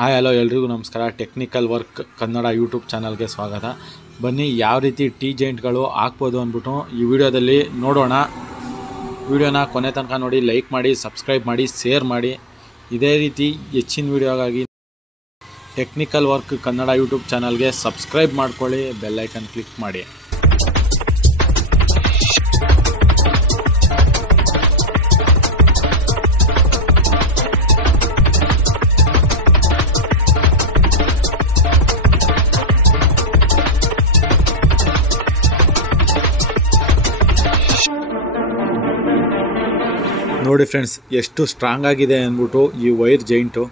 Hi hello ಎಲ್ರಿಗೂ ನಮಸ್ಕಾರ. Technical work Kannada YouTube ಚಾನಲ್ಗೆ ಸ್ವಾಗತ. ಬನ್ನಿ ಯಾವ ರೀತಿ ಟೀ ಜಾಯಿಂಟ್ಗಳು ಹಾಕ್ಬೋದು ಅಂದ್ಬಿಟ್ಟು ಈ ವಿಡಿಯೋದಲ್ಲಿ ನೋಡೋಣ. ವಿಡಿಯೋನ ಕೊನೆ ತನಕ ನೋಡಿ, ಲೈಕ್ ಮಾಡಿ, ಸಬ್ಸ್ಕ್ರೈಬ್ ಮಾಡಿ, ಶೇರ್ ಮಾಡಿ. ಇದೇ ರೀತಿ ಹೆಚ್ಚಿನ ವಿಡಿಯೋಗಾಗಿ ಟೆಕ್ನಿಕಲ್ ವರ್ಕ್ ಕನ್ನಡ ಯೂಟ್ಯೂಬ್ ಚಾನಲ್ಗೆ ಸಬ್ಸ್ಕ್ರೈಬ್ ಮಾಡ್ಕೊಳ್ಳಿ, ಬೆಲ್ ಐಕನ್ ಕ್ಲಿಕ್ ಮಾಡಿ. ನೋಡಿ ಫ್ರೆಂಡ್ಸ್, ಎಷ್ಟು ಸ್ಟ್ರಾಂಗ್ ಆಗಿದೆ ಅಂದ್ಬಿಟ್ಟು ಈ ವೈರ್ ಜಾಯಿಂಟು.